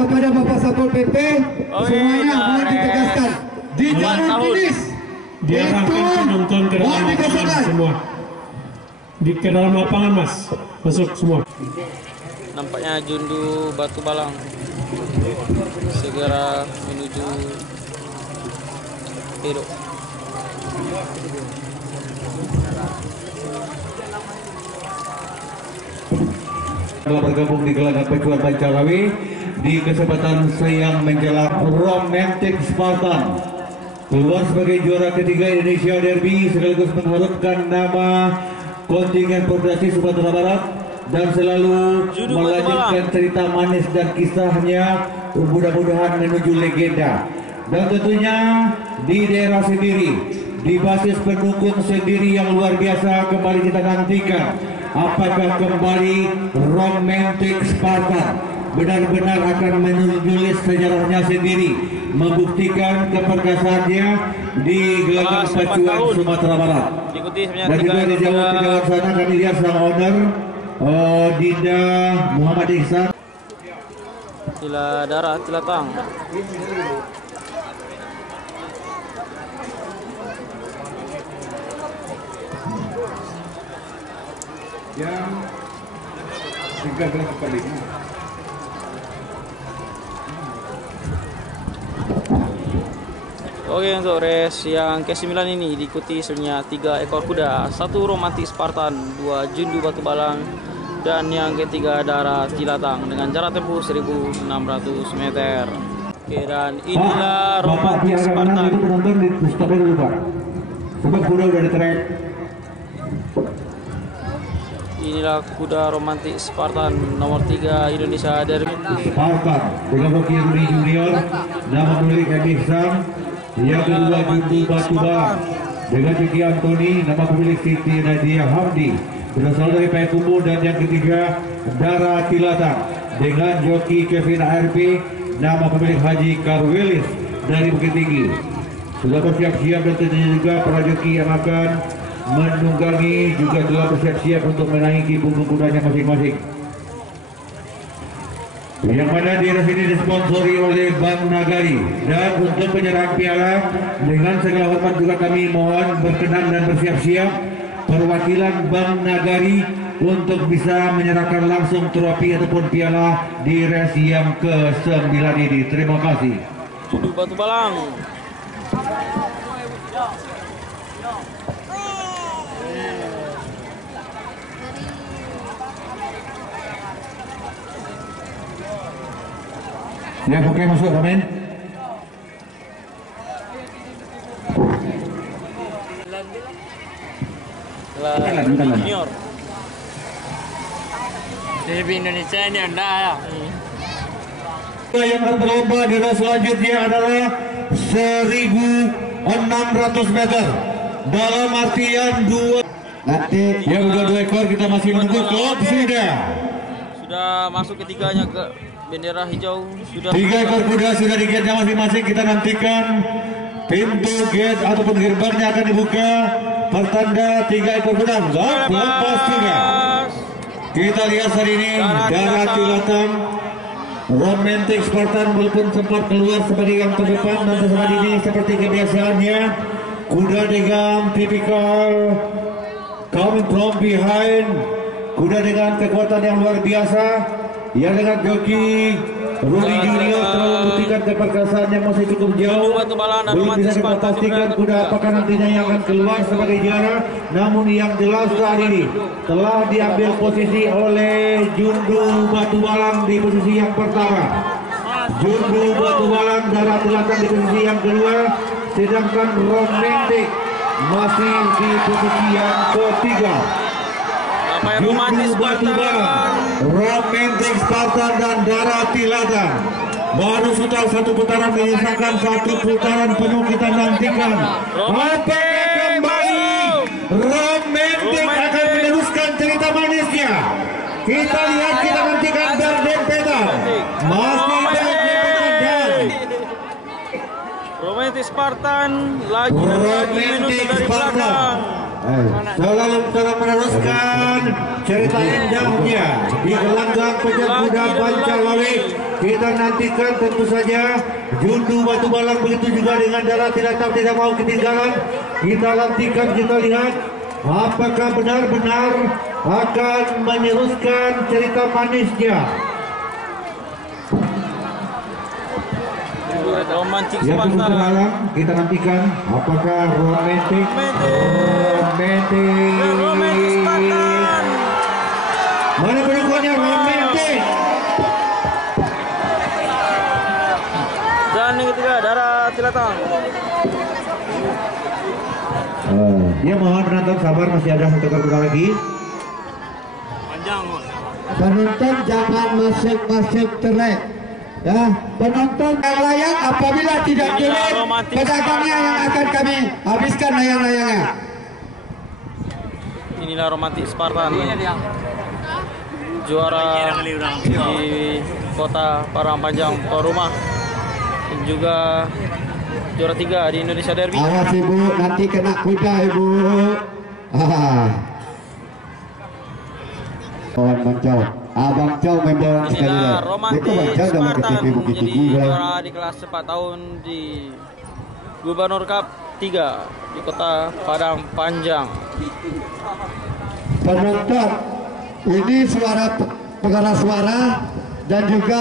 kepada Bapak Satpol PP semuanya boleh ditegaskan di jalur finish diarahkan penonton ke dalam lapangan semua, ke dalam lapangan mas, masuk semua. Nampaknya Jundu Batu Balang segera menuju Edo. Telah bergabung di gelaran Pecuan Pancarawi di kesempatan siang menjelang Romantic Spartan keluar sebagai juara ketiga Indonesia Derby sekaligus mengharumkan nama kontingen Progresif Sumatera Barat dan selalu melanjutkan cerita manis dan kisahnya mudah-mudahan menuju legenda. Dan tentunya di daerah sendiri, di basis pendukung sendiri yang luar biasa kembali kita nantikan. Apakah kembali Romantic Spartan benar-benar akan menulis sejarahnya sendiri, membuktikan keperkasaannya di gelaran Pacuan Sumatera Barat. Dan juga di jauh sana kami lihat sang owner Dinda Muhammad Ihsan. Tila Darah Tilatang. Yang 13 kali. Oke, untuk race yang ke-9 ini diikuti sebenarnya 3 ekor kuda, 1 Romantic Spartan, 2 Jundu Batu Balang, dan yang ketiga Darah Tilatang dengan jarak tempuh 1600 meter. Oke, dan inilah Romantic Spartan. Penonton di stop dulu Pak. Sebab kuda udah di trek. Inilah kuda Romantic Spartan nomor 3 Indonesia Derby. Spartan dengan hoki Rudi Junior, nama pemilik Edi Ihsan. Yang kedua Jundu Batu Balang dengan Vicky Antoni, nama pemilik Siti Nadia Hamdi berasal dari Payakumbuh. Dan yang ketiga Darah Tilatang dengan joki Kevin ARP, nama pemilik Haji Karwelis dari Bukit Tinggi. Sudah bersiap-siap dan tentunya juga para joki yang akan menunggangi juga telah bersiap-siap untuk menaiki punggung kudanya masing-masing. Yang mana di race ini disponsori oleh Bank Nagari. Dan untuk penyerahan piala dengan segala hormat juga kami mohon berkenan dan bersiap-siap perwakilan Bank Nagari untuk bisa menyerahkan langsung trofi ataupun piala di race yang ke-9 ini. Terima kasih. Jundu Batu Balang. Ya, oke, masuk amin. Junior. Derby Indonesia ini enggak ya. Yang akan berlomba di race selanjutnya adalah 1600 meter dalam artian 2. Nanti yang udah 2 ekor kita masih menunggu klub sudah Masuk ketiganya ke bendera hijau. Sudah 3 ekor kuda sudah di gate masing-masing. Kita nantikan pintu gate ataupun gerbangnya akan dibuka. Pertanda 3 ekor kuda lepas juga. Kita lihat hari ini Darah Tilatang Romantic Spartan walaupun sempat keluar sebagai yang terdepan, dan saat ini seperti kebiasaannya kuda dengan tipikal coming from behind, kuda dengan kekuatan yang luar biasa yang dengan joki Rudi Junior telah membuktikan keperkasaannya masih cukup jauh. Belum bisa kita pastikan kuda apakah nantinya yang akan keluar sebagai juara, namun yang jelas saat ini telah diambil posisi oleh Jundu Batu Balang di posisi yang pertama. Jundu Batu Balang, Darah Tilatang di posisi yang kedua, sedangkan Romantic masih di posisi yang ketiga. Jundu Batu Balang, Romantic Spartan dan Darah Tilatang baru sudah 1 putaran, menyisakan 1 putaran penuh. Kita nantikan apakah kembali Romantic akan meneruskan cerita manisnya. Kita lihat, kita nantikan berdempet masih berdempet. Romantic Spartan lagi Romantic dari Spartan belakang. selalu meneruskan cerita indahnya di gelanggang pencak kuda Pancalawik. Kita nantikan tentu saja Jundu Batu Balang, begitu juga dengan Darah Tidak Tahu Tidak Mau ketinggalan. Kita nantikan, kita lihat apakah benar-benar akan meneruskan cerita manisnya. Romantik Yang tunggu Spartan. terhalang, kita nantikan apakah romantik Romantik Spartan. mana pendukungnya romantik. Dan yang ketiga Darah Tilatang. Ya, mohon penonton sabar, masih ada satu kali lagi. Penonton jangan masuk track. Ya, penonton yang layak apabila tidak turun, pedagangnya yang akan kami habiskan layang-layangnya. Inilah Romantik Spartan, juara di kota Parangpanjang tuan rumah, dan juga juara 3 di Indonesia Derby. Awas ibu, nanti kena kuda ibu. Kawan Mancau, Abang Chow membawa sekali Inilah lagi. Romantik Itu Mancau sama ke Spartan TV Bukit menjadi Tinggi. juara di kelas 4 tahun di Gubernur Cup 3 di kota Padang Panjang. Penonton, ini suara pengeras suara dan juga